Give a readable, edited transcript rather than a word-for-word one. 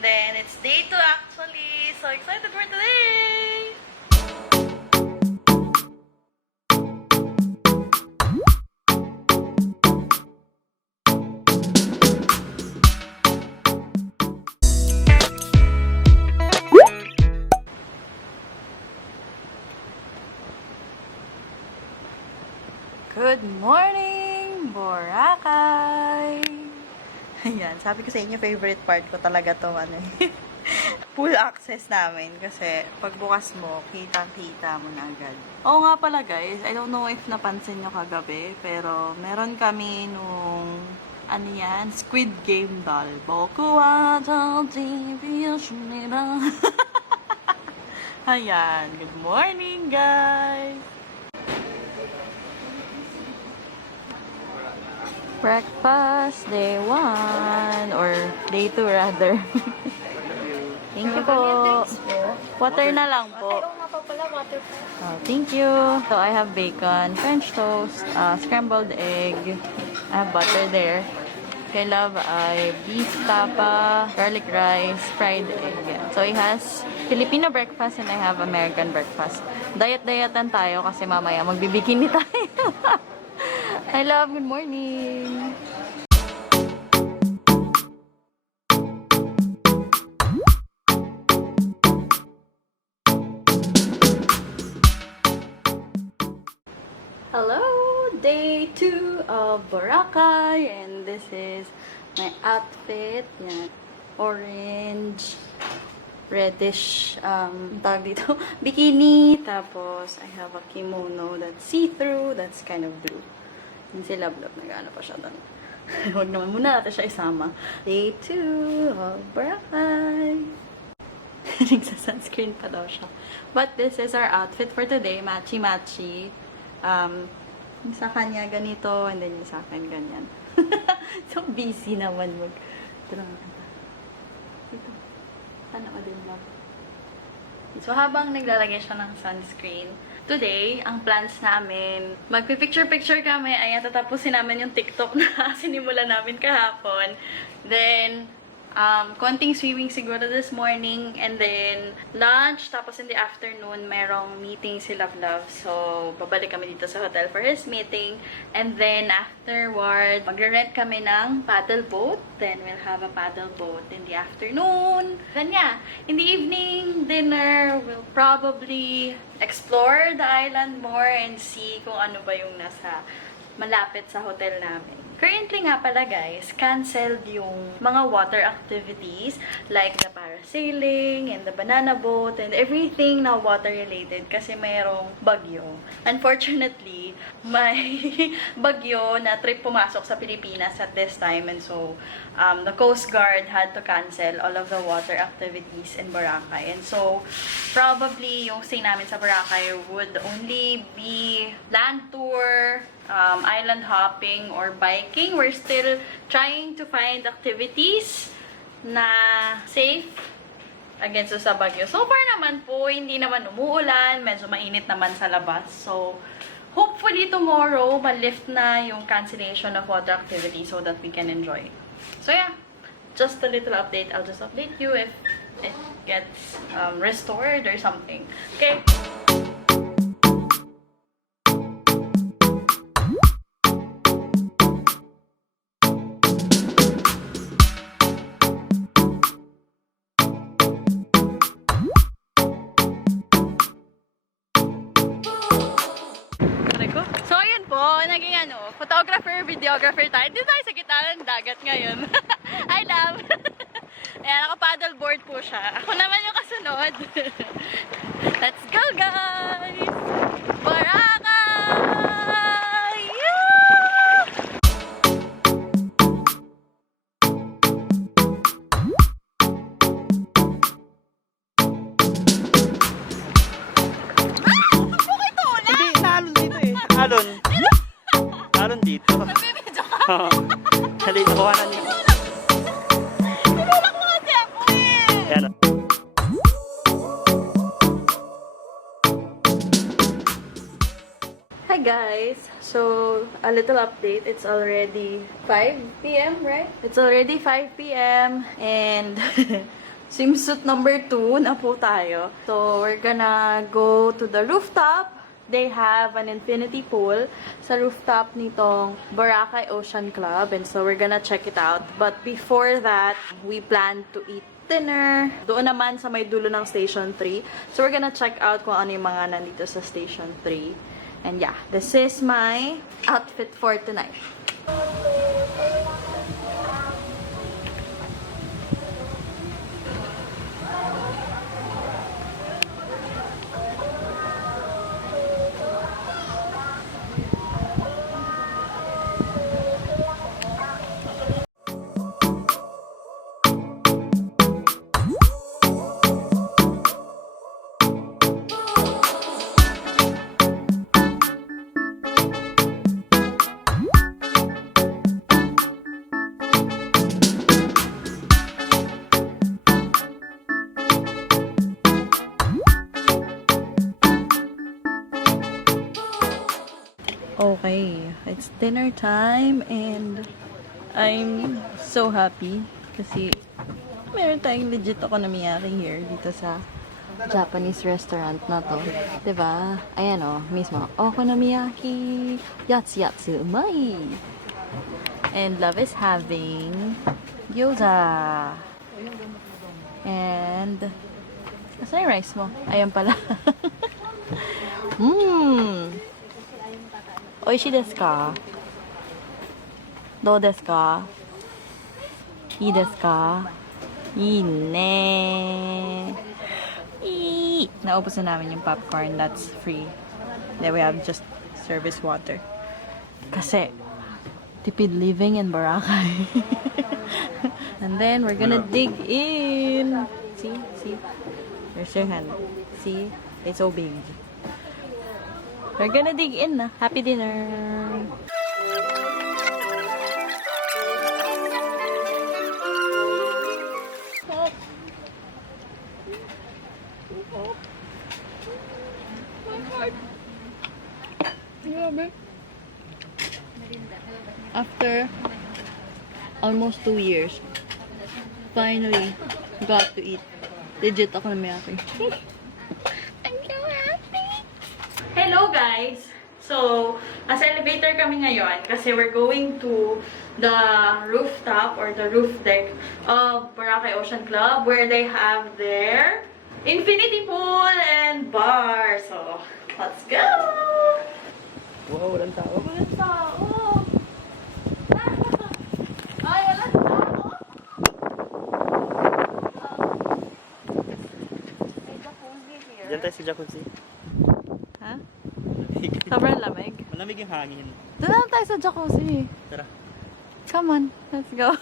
And then, it's day 2 actually. So excited for today! Good morning, Boracay! Ayan, sabi ko sa inyo, favorite part ko talaga to, full access namin. Kasi, pagbukas mo, kitang-kita mo na agad. Oo nga pala guys, I don't know if napansin nyo kagabi, pero meron kami nung, Squid Game doll. Boku wa TV nila. Ayan, good morning guys! Breakfast, day 1, or day 2 rather. Thank you po. Water na lang po. Oh, thank you. So, I have bacon, French toast, scrambled egg. I have butter there. Kay Love ay beef tapa, garlic rice, fried egg. So, he has Filipino breakfast and I have American breakfast. Diet-dietan tayo kasi mamaya magbibikini tayo. I love, good morning. Hello, day 2 of Boracay, and this is my outfit. Yan, orange, reddish, tawag dito, bikini. Tapos, I have a kimono that's see-through, that's kind of blue. Yung si Love, nag-ano pa siya doon. Huwag naman muna natin siya isama. Day 2 of Boracay. Nagsa-sunscreen pa daw siya. But this is our outfit for today. Matchy-matchy. Yung sa kanya ganito, and then yung sa akin ganyan. So busy naman mag... Dito. Ano ka din, Love? So, habang naglalagay siya ng sunscreen, today, ang plans namin, magpipicture-picture kami, ayan, tatapusin namin yung TikTok na sinimulan namin kahapon. Then, konting swimming siguro this morning, and then, lunch, tapos in the afternoon, merong meeting si Love. So, babalik kami dito sa hotel for his meeting, and then, afterward, magre-rent kami ng paddle boat, then we'll have a paddle boat in the afternoon. Then, yeah, in the evening, dinner, we'll probably explore the island more and see kung ano ba yung nasa malapit sa hotel namin. Currently nga pala guys, canceled yung mga water activities like the parasailing and the banana boat and everything na water related kasi mayroong bagyo. Unfortunately, may bagyo na trip pumasok sa Pilipinas at this time, and so the Coast Guard had to cancel all of the water activities in Boracay. And so probably yung stay namin sa Boracay would only be land tour, island hopping, or biking. We're still trying to find activities na safe against sa bagyo. So far naman po, hindi naman umuulan, medyo mainit naman sa labas. So, hopefully tomorrow, ma-lift na yung cancellation of water activity so that we can enjoy. So yeah, just a little update. I'll just update you if it gets restored or something. Okay? So, ayun po, naging photographer, videographer tayo. Dito tayo sa gitna ng dagat ngayon. I love. Ayan, naka-paddleboard po siya. Ako naman yung kasunod. Let's go, guys! Boracay! Yeah! Hindi, naalon dito eh. Naalon. Naalon dito. Nagbibidyo ka? Hali, nakuha na niyo. Tinulak mo kasi ako eh! Ayan. Hi guys! So, a little update. It's already 5 p.m., right? It's already 5 p.m. and swimsuit number 2 na po tayo. So, we're gonna go to the rooftop. They have an infinity pool sa rooftop nitong Boracay Ocean Club. And so, we're gonna check it out. But before that, we plan to eat dinner. Doon naman sa may dulo ng Station 3. So, we're gonna check out kung ano yung mga nandito sa Station 3. And yeah, this is my outfit for tonight. Okay, it's dinner time and I'm so happy kasi meron tayong legit okonomiyaki here dito sa Japanese restaurant na to. Diba? Ayan o, mismo. Okonomiyaki, yatsu yatsu, umai! And Love is having gyoza. And nasa yung rice mo? Ayan pala. Oishi desu ka? Dou desu ka? Ii desu ka? Ii ne. Naubos na namin yung popcorn. That's free. Then we have just service water. Kasi, tipid living in Boracay. And then, we're gonna dig in. See? See? There's your hand. See? It's so big. We're gonna dig in na. Happy dinner! After almost 2 years, finally got to eat legit okonomiyaki. Hello guys! So, nasa elevator kami ngayon kasi we're going to the rooftop or the roof deck of Boracay Ocean Club where they have their infinity pool and bar. So, let's go! Wow, walang tao. Walang tao! Ay, walang tao! May jacuzzi here. Diyan tayo sa jacuzzi. Ha? Sobrang lamig. Malamig yung hangin. Doon na tayo sa jacuzzi. Tara. Come on, let's go.